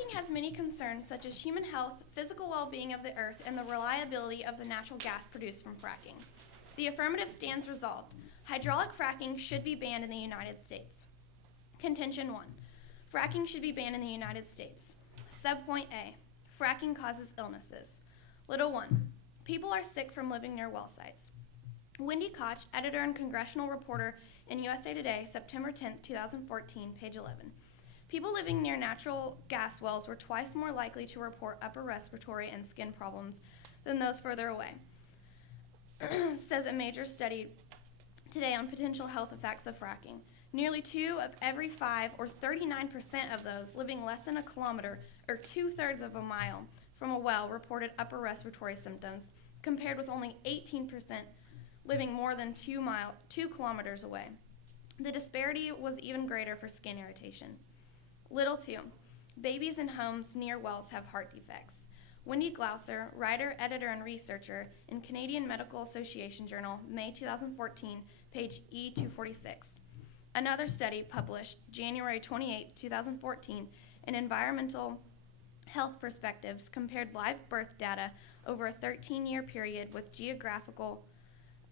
Fracking has many concerns such as human health, physical well-being of the earth, and the reliability of the natural gas produced from fracking. The affirmative stands resolved. Hydraulic fracking should be banned in the United States. Contention 1. Fracking should be banned in the United States. Subpoint A. Fracking causes illnesses. Little 1. People are sick from living near well sites. Wendy Koch, editor and congressional reporter in USA Today, September 10, 2014, page 11. People living near natural gas wells were twice more likely to report upper respiratory and skin problems than those further away, says a major study today on potential health effects of fracking. Nearly 2 of every 5, or 39% of those living less than a kilometer, or 2/3 of a mile, from a well reported upper respiratory symptoms, compared with only 18% living more than 2 kilometers away. The disparity was even greater for skin irritation. Little 2. Babies in homes near wells have heart defects. Wendy Glauser, writer, editor, and researcher in Canadian Medical Association Journal, May 2014, page E246. Another study published January 28, 2014, in Environmental Health Perspectives compared live birth data over a 13-year period with geographical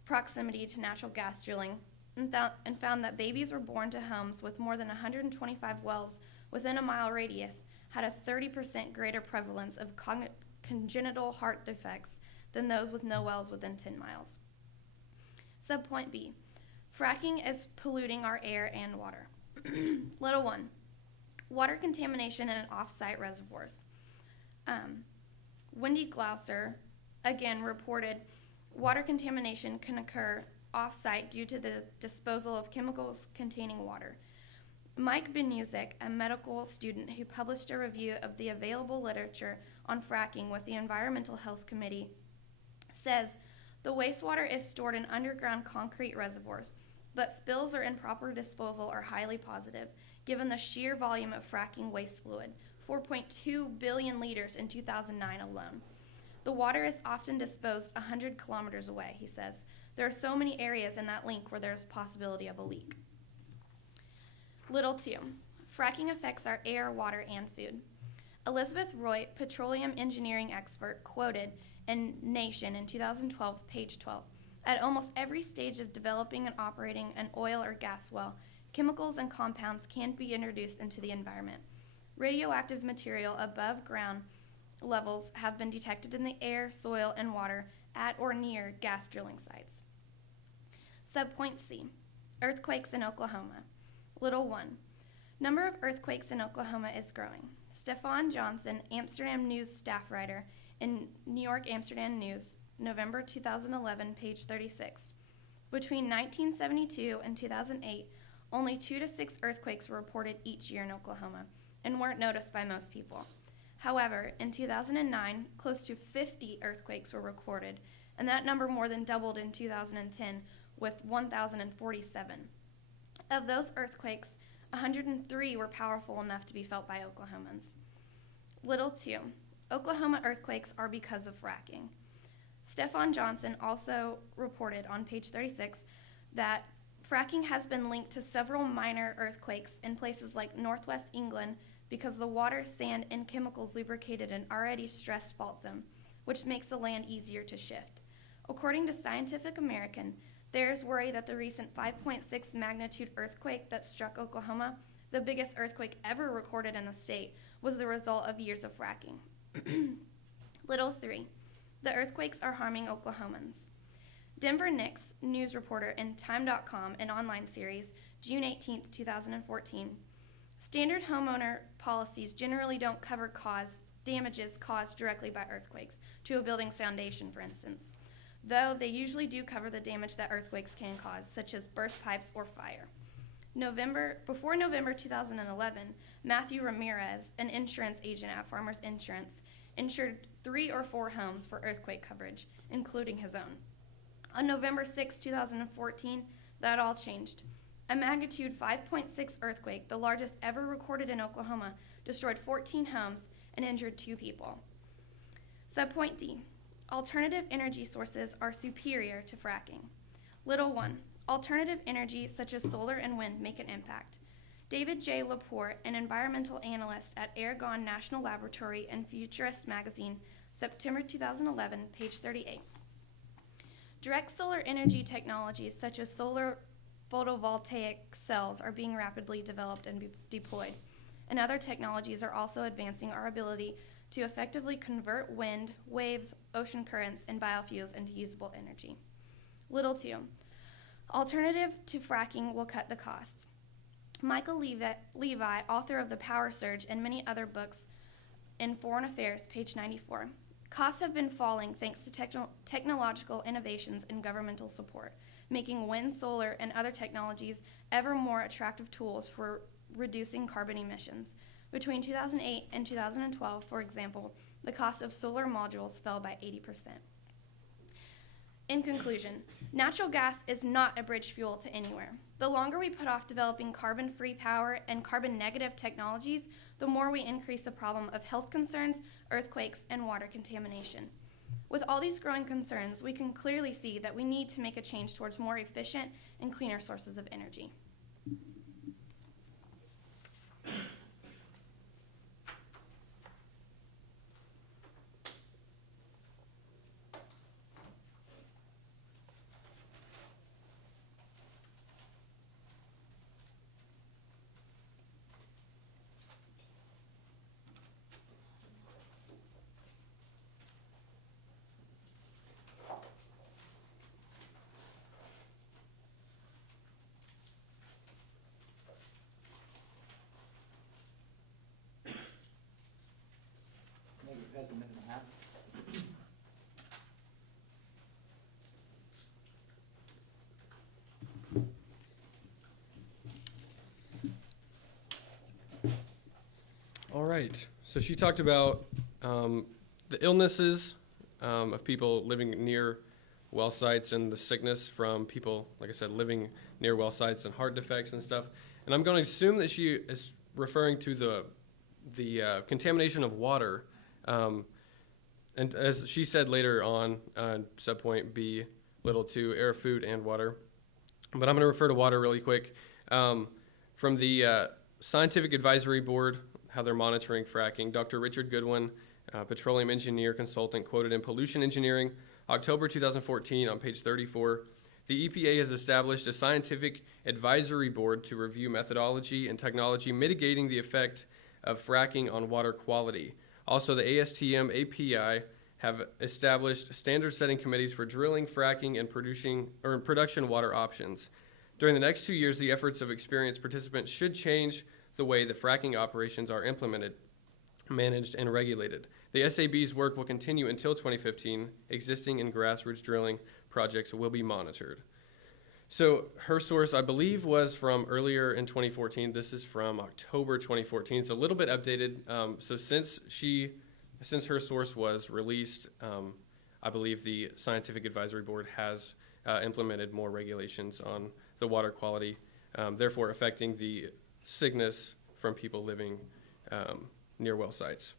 proximity to natural gas drilling and found that babies were born to homes with more than 125 wells within a mile radius had a 30% greater prevalence of congenital heart defects than those with no wells within 10 miles. Subpoint B. Fracking is polluting our air and water. Little 1. Water contamination in off-site reservoirs. Wendy Glauser, again, reported water contamination can occur off-site due to the disposal of chemicals containing water. Mike Benuzik, a medical student who published a review of the available literature on fracking with the Environmental Health Committee, says the wastewater is stored in underground concrete reservoirs, but spills or improper disposal are highly positive, given the sheer volume of fracking waste fluid, 4.2 billion liters in 2009 alone. The water is often disposed 100 kilometers away, he says. There are so many areas in that link where there's possibility of a leak. Little 2. Fracking affects our air, water, and food. Elizabeth Roy, petroleum engineering expert, quoted in Nation in 2012, page 12. At almost every stage of developing and operating an oil or gas well, chemicals and compounds can be introduced into the environment. Radioactive material above ground levels have been detected in the air, soil, and water at or near gas drilling sites. Subpoint C. Earthquakes in Oklahoma. Little 1. Number of earthquakes in Oklahoma is growing. Stefan Johnson, Amsterdam News staff writer in New York Amsterdam News, November 2011, page 36. Between 1972 and 2008, only 2 to 6 earthquakes were reported each year in Oklahoma and weren't noticed by most people. However, in 2009, close to 50 earthquakes were recorded, and that number more than doubled in 2010 with 1,047. Of those earthquakes, 103 were powerful enough to be felt by Oklahomans. Little 2. Oklahoma earthquakes are because of fracking. Stefan Johnson also reported on page 36 that fracking has been linked to several minor earthquakes in places like northwest England because the water, sand, and chemicals lubricated an already stressed fault zone, which makes the land easier to shift. According to Scientific American, there is worry that the recent 5.6 magnitude earthquake that struck Oklahoma, the biggest earthquake ever recorded in the state, was the result of years of fracking. Little 3. The earthquakes are harming Oklahomans. Denver Nix, news reporter in Time.com, an online series, June 18, 2014. Standard homeowner policies generally don't cover damages caused directly by earthquakes, to a building's foundation, for instance, though they usually do cover the damage that earthquakes can cause, such as burst pipes or fire. Before November 2011, Matthew Ramirez, an insurance agent at Farmers Insurance, insured 3 or 4 homes for earthquake coverage, including his own. On November 6, 2014, that all changed. A magnitude 5.6 earthquake, the largest ever recorded in Oklahoma, destroyed 14 homes and injured 2 people. Subpoint D. Alternative energy sources are superior to fracking. Little 1. Alternative energy such as solar and wind make an impact. David J. Laporte, an environmental analyst at Argonne National Laboratory and Futurist Magazine, September 2011, page 38. Direct solar energy technologies such as solar photovoltaic cells are being rapidly developed and deployed, and other technologies are also advancing our ability to effectively convert wind, waves, ocean currents, and biofuels into usable energy. Little 2. Alternative to fracking will cut the costs. Michael Levi, author of The Power Surge and many other books in Foreign Affairs, page 94. Costs have been falling thanks to technological innovations and governmental support, making wind, solar, and other technologies ever more attractive tools for reducing carbon emissions. Between 2008 and 2012, for example, the cost of solar modules fell by 80%. In conclusion, natural gas is not a bridge fuel to anywhere. The longer we put off developing carbon-free power and carbon-negative technologies, the more we increase the problem of health concerns, earthquakes, and water contamination. With all these growing concerns, we can clearly see that we need to make a change towards more efficient and cleaner sources of energy. Maybe it has a minute and a half. All right. So she talked about the illnesses of people living near well sites and the sickness from people, like I said, living near well sites and heart defects and stuff. And I'm going to assume that she is referring to the contamination of water. And as she said later on, subpoint B, little 2, air, food, and water. But I'm going to refer to water really quick. From the Scientific Advisory Board, how they're monitoring fracking, Dr. Richard Goodwin, petroleum engineer consultant, quoted in Pollution Engineering, October 2014 on page 34. The EPA has established a scientific advisory board to review methodology and technology mitigating the effect of fracking on water quality. Also, the ASTM API have established standard-setting committees for drilling, fracking, and production water options. During the next 2 years, the efforts of experienced participants should change the way that fracking operations are implemented, managed, and regulated. The SAB's work will continue until 2015. Existing and grassroots drilling projects will be monitored. So her source, I believe, was from earlier in 2014. This is from October 2014. It's a little bit updated. So since her source was released, I believe the Scientific Advisory Board has implemented more regulations on the water quality, therefore affecting the sickness from people living near well sites.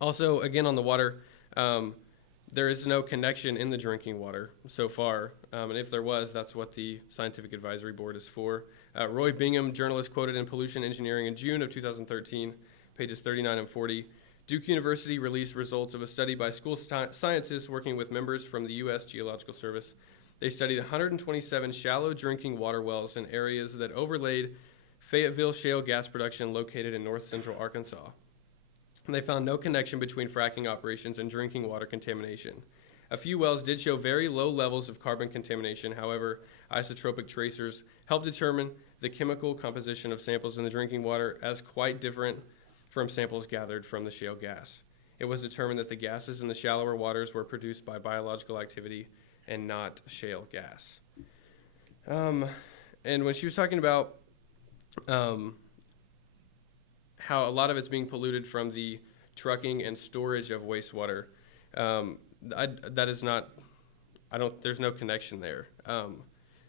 Also, again on the water, there is no connection in the drinking water so far, and if there was, that's what the Scientific Advisory Board is for. Roy Bingham, journalist, quoted in Pollution Engineering in June of 2013, pages 39 and 40. Duke University released results of a study by school scientists working with members from the U.S. Geological Service. They studied 127 shallow drinking water wells in areas that overlaid Fayetteville shale gas production located in north central Arkansas. And they found no connection between fracking operations and drinking water contamination. A few wells did show very low levels of carbon contamination. However, isotropic tracers helped determine the chemical composition of samples in the drinking water as quite different from samples gathered from the shale gas. It was determined that the gases in the shallower waters were produced by biological activity and not shale gas. And when she was talking about how a lot of it's being polluted from the trucking and storage of wastewater, that is not, there's no connection there.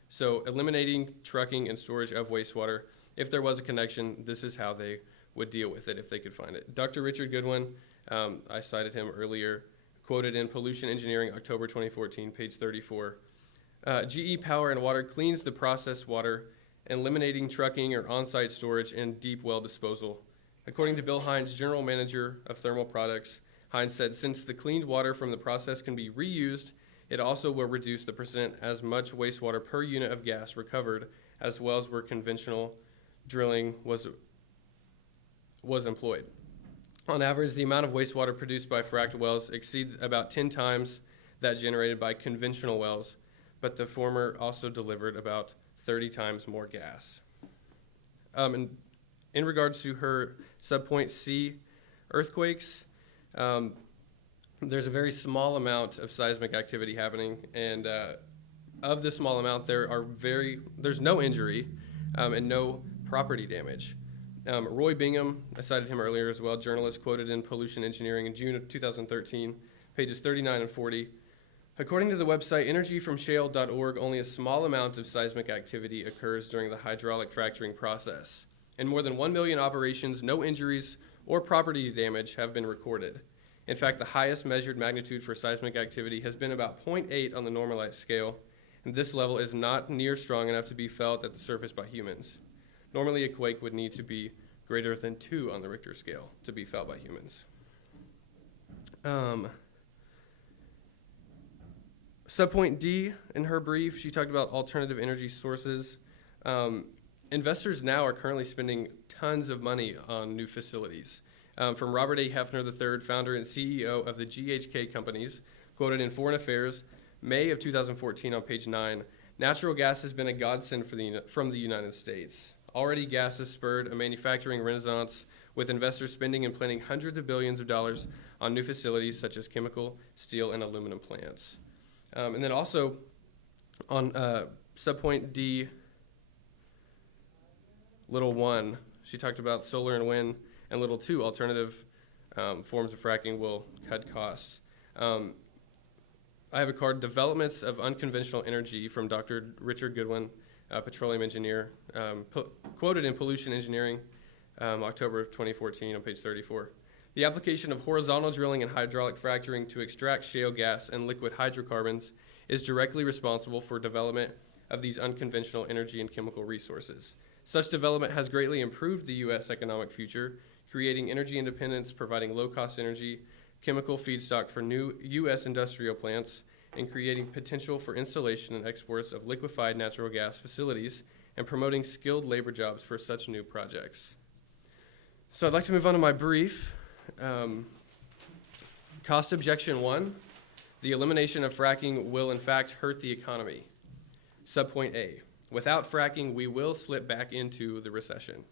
So eliminating trucking and storage of wastewater, if there was a connection, this is how they would deal with it if they could find it. Dr. Richard Goodwin, I cited him earlier, quoted in Pollution Engineering, October 2014, page 34. GE Power and Water cleans the processed water eliminating trucking or on-site storage, and deep well disposal. According to Bill Hines, general manager of thermal products, Hines said, since the cleaned water from the process can be reused, it also will reduce the percent as much wastewater per unit of gas recovered as wells where conventional drilling was employed. On average, the amount of wastewater produced by fracked wells exceeds about 10 times that generated by conventional wells, but the former also delivered about 30 times more gas. And in regards to her subpoint C earthquakes, there's a very small amount of seismic activity happening, and of the small amount, there's no injury and no property damage. Roy Bingham, I cited him earlier as well, journalist quoted in Pollution Engineering in June of 2013, pages 39 and 40. According to the website energyfromshale.org, only a small amount of seismic activity occurs during the hydraulic fracturing process. In more than 1 million operations, no injuries or property damage have been recorded. In fact, the highest measured magnitude for seismic activity has been about 0.8 on the normalized scale, and this level is not near strong enough to be felt at the surface by humans. Normally, a quake would need to be greater than 2 on the Richter scale to be felt by humans. Subpoint D, in her brief, she talked about alternative energy sources. Investors now are currently spending tons of money on new facilities. From Robert A. Hefner III, founder and CEO of the GHK companies, quoted in Foreign Affairs, May of 2014 on page 9, natural gas has been a godsend from the United States. Already gas has spurred a manufacturing renaissance, with investors spending and planning hundreds of billions of dollars on new facilities such as chemical, steel, and aluminum plants. And then also on subpoint D, little 1, she talked about solar and wind, and little 2, alternative forms of fracking will cut costs. I have a card, Developments of Unconventional Energy, from Dr. Richard Goodwin, petroleum engineer, quoted in Pollution Engineering, October of 2014 on page 34. The application of horizontal drilling and hydraulic fracturing to extract shale gas and liquid hydrocarbons is directly responsible for development of these unconventional energy and chemical resources. Such development has greatly improved the U.S. economic future, creating energy independence, providing low-cost energy, chemical feedstock for new U.S. industrial plants, and creating potential for installation and exports of liquefied natural gas facilities, and promoting skilled labor jobs for such new projects. So I'd like to move on to my brief. Cost objection 1, the elimination of fracking will in fact hurt the economy. Subpoint A, without fracking, we will slip back into the recession.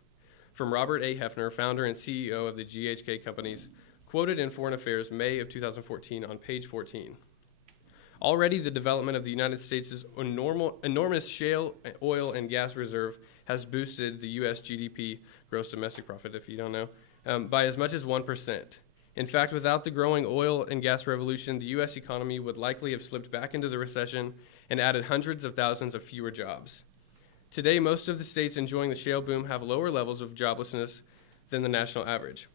From Robert A. Hefner, founder and CEO of the GHK companies, quoted in Foreign Affairs, May of 2014 on page 14. Already the development of the United States' enormous shale, oil, and gas reserve has boosted the U.S. GDP, gross domestic product, if you don't know, by as much as 1%. In fact, without the growing oil and gas revolution, the U.S. economy would likely have slipped back into the recession and added hundreds of thousands of fewer jobs. Today, most of the states enjoying the shale boom have lower levels of joblessness than the national average.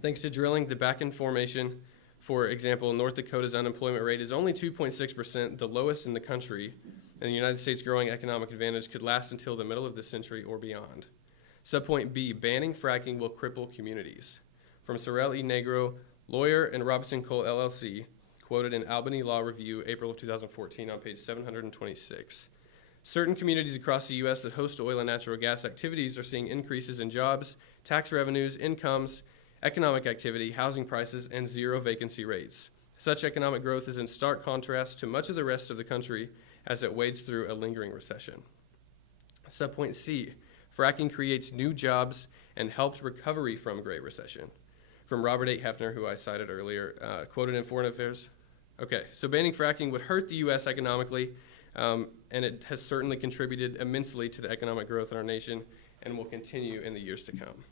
Thanks to drilling, the Bakken Formation, for example, North Dakota's unemployment rate is only 2.6%, the lowest in the country, and the United States' growing economic advantage could last until the middle of this century or beyond. Subpoint B, banning fracking will cripple communities. From Sorrel E. Negro, lawyer and Robinson Cole LLC, quoted in Albany Law Review, April of 2014 on page 726. Certain communities across the U.S. that host oil and natural gas activities are seeing increases in jobs, tax revenues, incomes, economic activity, housing prices, and zero vacancy rates. Such economic growth is in stark contrast to much of the rest of the country as it wades through a lingering recession. Subpoint C, fracking creates new jobs and helps recovery from Great Recession. From Robert A. Hefner, who I cited earlier, quoted in Foreign Affairs. Okay, so banning fracking would hurt the U.S. economically, and it has certainly contributed immensely to the economic growth in our nation and will continue in the years to come.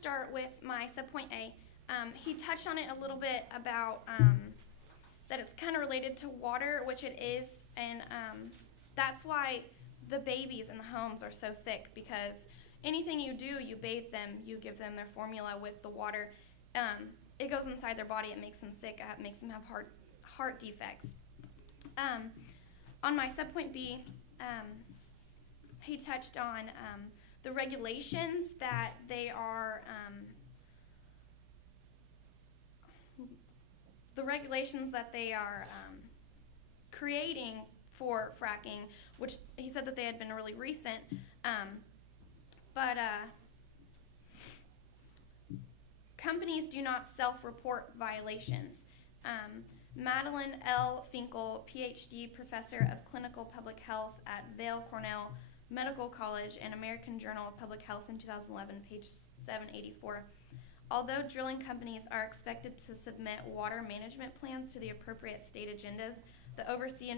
start with my subpoint A. He touched on it a little bit about that it's kind of related to water, which it is, and that's why the babies in the homes are so sick, because anything you do, you bathe them, you give them their formula with the water, it goes inside their body, it makes them sick, it makes them have heart defects. On my subpoint B, he touched on the regulations that they are creating for fracking, which he said that they had been really recent, but companies do not self-report violations. Madeline L. Finkel, PhD, professor of clinical public health at Vail Cornell Medical College and American Journal of Public Health in 2011, page 784. Although drilling companies are expected to submit water management plans to the appropriate state agendas that oversee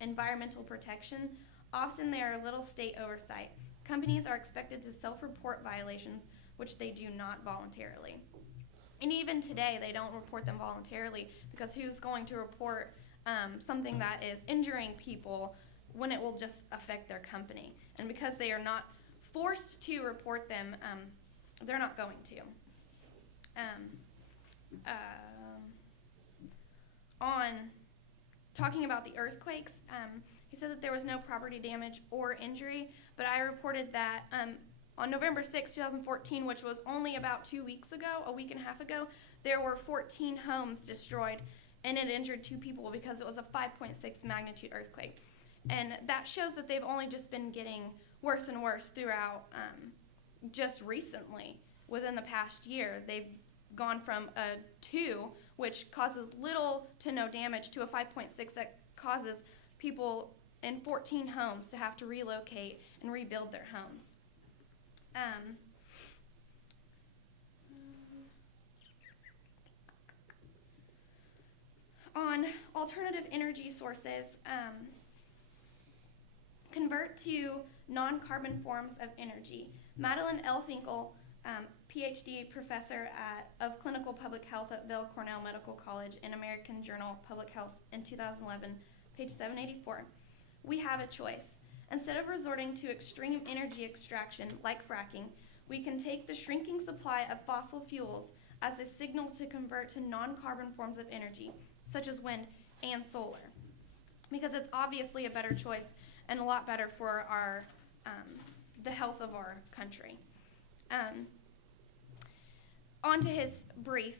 environmental protection, often there are little state oversight. Companies are expected to self-report violations, which they do not voluntarily. And even today, they don't report them voluntarily, because who's going to report something that is injuring people when it will just affect their company? And because they are not forced to report them, they're not going to. On talking about the earthquakes, he said that there was no property damage or injury, but I reported that on November 6, 2014, which was only about 2 weeks ago, a week and a half ago, there were 14 homes destroyed, and it injured 2 people because it was a 5.6 magnitude earthquake. And that shows that they've only just been getting worse and worse throughout just recently. Within the past year, they've gone from a 2, which causes little to no damage, to a 5.6 that causes people in 14 homes to have to relocate and rebuild their homes. On alternative energy sources, convert to non-carbon forms of energy. Madeline L. Finkel, PhD, professor of clinical public health at Vail Cornell Medical College and American Journal of Public Health in 2011, page 784. We have a choice. Instead of resorting to extreme energy extraction like fracking, we can take the shrinking supply of fossil fuels as a signal to convert to non-carbon forms of energy, such as wind and solar, because it's obviously a better choice and a lot better for our the health of our country. On to his brief,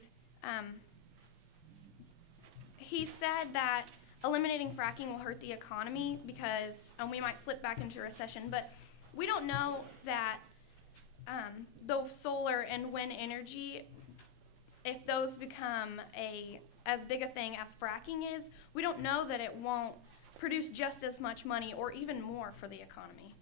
he said that eliminating fracking will hurt the economy because we might slip back into recession, but we don't know that the solar and wind energy, if those become as big a thing as fracking is, we don't know that it won't produce just as much money or even more for the economy.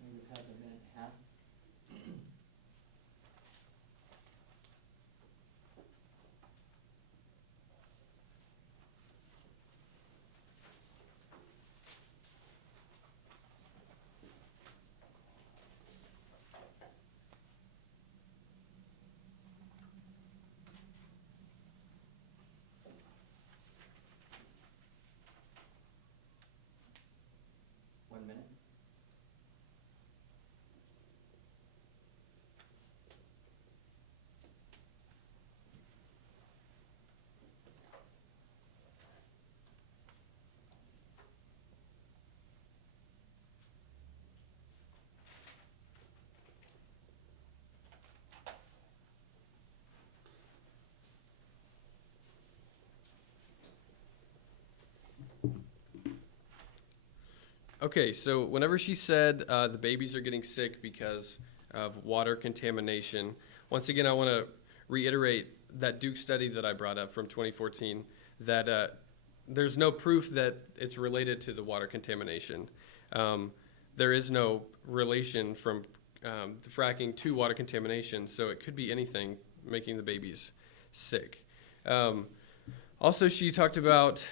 Maybe it has a minute and a half. One minute. Okay, so whenever she said the babies are getting sick because of water contamination, once again, I want to reiterate that Duke study that I brought up from 2014, that there's no proof that it's related to the water contamination. There is no relation from the fracking to water contamination, so it could be anything making the babies sick. Also, she talked about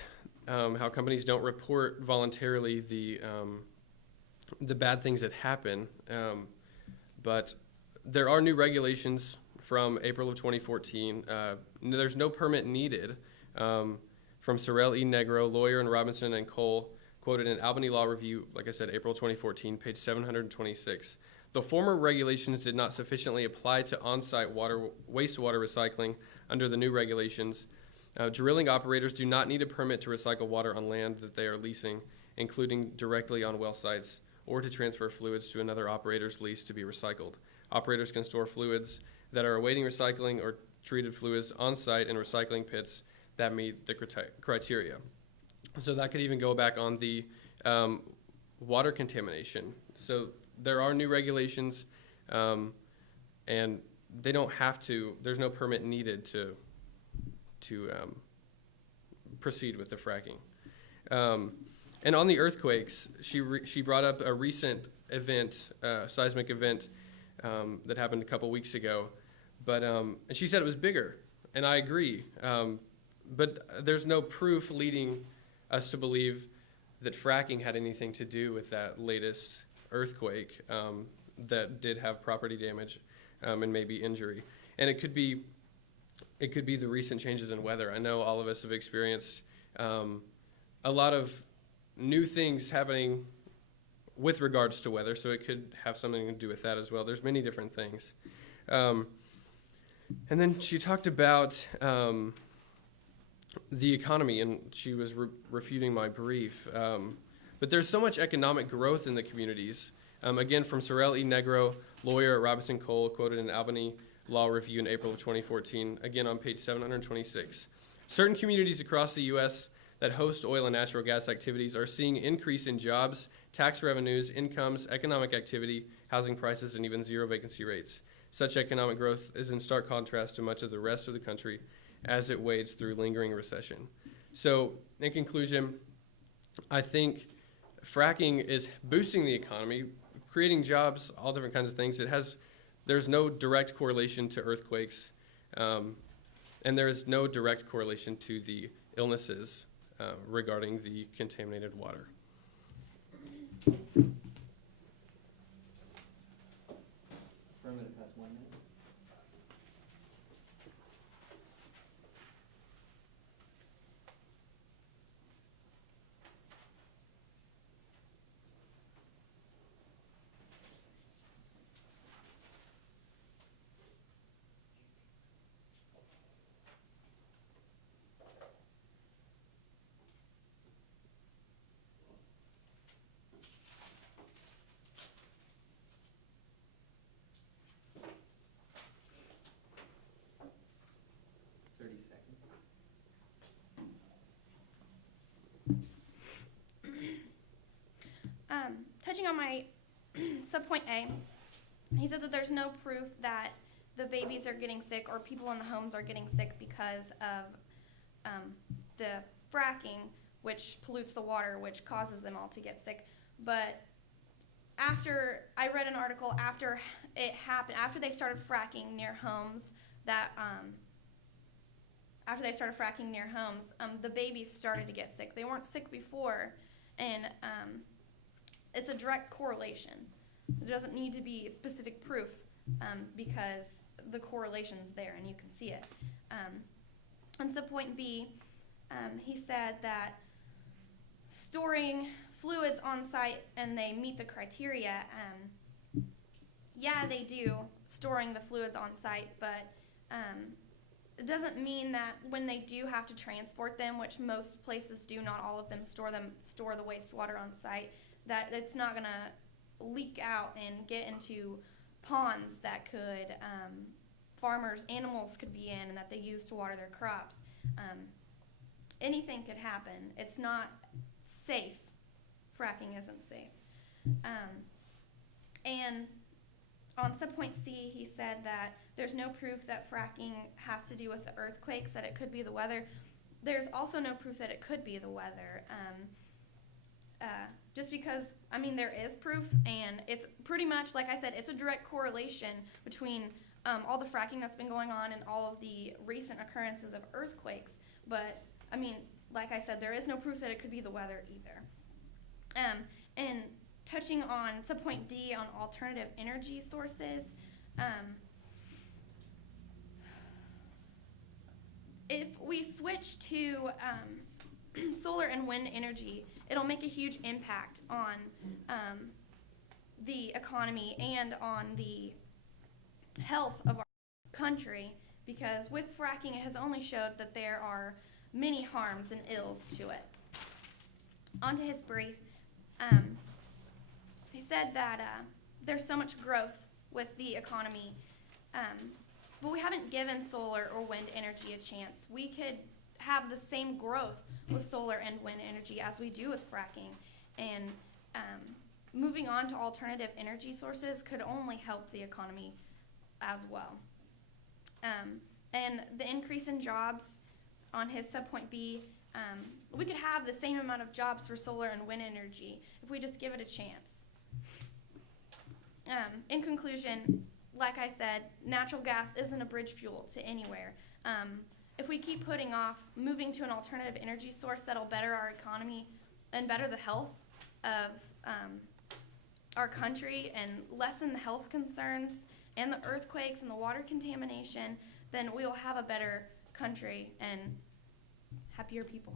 how companies don't report voluntarily the bad things that happen, but there are new regulations from April of 2014. There's no permit needed from Sorrell E. Negro, lawyer in Robinson and Cole, quoted in Albany Law Review, like I said, April 2014, page 726. The former regulations did not sufficiently apply to on-site wastewater recycling under the new regulations. Drilling operators do not need a permit to recycle water on land that they are leasing, including directly on well sites, or to transfer fluids to another operator's lease to be recycled. Operators can store fluids that are awaiting recycling or treated fluids on site in recycling pits that meet the criteria. So that could even go back on the water contamination. So there are new regulations, and they don't have to, there's no permit needed to proceed with the fracking. And on the earthquakes, she brought up a recent event, seismic event that happened a couple weeks ago, but and she said it was bigger, and I agree. But there's no proof leading us to believe that fracking had anything to do with that latest earthquake that did have property damage and maybe injury. And it could be the recent changes in weather. I know all of us have experienced a lot of new things happening with regards to weather, so it could have something to do with that as well. There's many different things. And then she talked about the economy, and she was refuting my brief. But there's so much economic growth in the communities. Again, from Sorrell E. Negro, lawyer at Robinson Cole, quoted in Albany Law Review in April of 2014, again on page 726. Certain communities across the U.S. that host oil and natural gas activities are seeing increase in jobs, tax revenues, incomes, economic activity, housing prices, and even zero vacancy rates. Such economic growth is in stark contrast to much of the rest of the country as it wades through lingering recession. So, in conclusion, I think fracking is boosting the economy, creating jobs, all different kinds of things. There's no direct correlation to earthquakes, and there is no direct correlation to the illnesses regarding the contaminated water. 1 minute. Touching on my subpoint A, he said that there's no proof that the babies are getting sick or people in the homes are getting sick because of the fracking, which pollutes the water, which causes them all to get sick. But after I read an article after it happened, after they started fracking near homes, the babies started to get sick. They weren't sick before, and it's a direct correlation. There doesn't need to be specific proof because the correlation's there and you can see it. On subpoint B, he said that storing fluids on site and they meet the criteria. Yeah, they do, storing the fluids on site, but it doesn't mean that when they do have to transport them, which most places do, not all of them store the wastewater on site, that it's not going to leak out and get into ponds that could animals could be in and that they use to water their crops. Anything could happen. It's not safe. Fracking isn't safe. And on subpoint C, he said that there's no proof that fracking has to do with the earthquakes, that it could be the weather. There's also no proof that it could be the weather. Just because, there is proof, and it's pretty much, like I said, it's a direct correlation between all the fracking that's been going on and all of the recent occurrences of earthquakes. But I mean, like I said, there is no proof that it could be the weather either. And touching on subpoint D on alternative energy sources, if we switch to solar and wind energy, it'll make a huge impact on the economy and on the health of our country, because with fracking, it has only showed that there are many harms and ills to it. On to his brief. He said that there's so much growth with the economy, but we haven't given solar or wind energy a chance. We could have the same growth with solar and wind energy as we do with fracking, and moving on to alternative energy sources could only help the economy as well. And the increase in jobs on his subpoint B, we could have the same amount of jobs for solar and wind energy if we just give it a chance. In conclusion, like I said, natural gas isn't a bridge fuel to anywhere. If we keep putting off moving to an alternative energy source that'll better our economy and better the health of our country and lessen the health concerns and the earthquakes and the water contamination, then we will have a better country and happier people.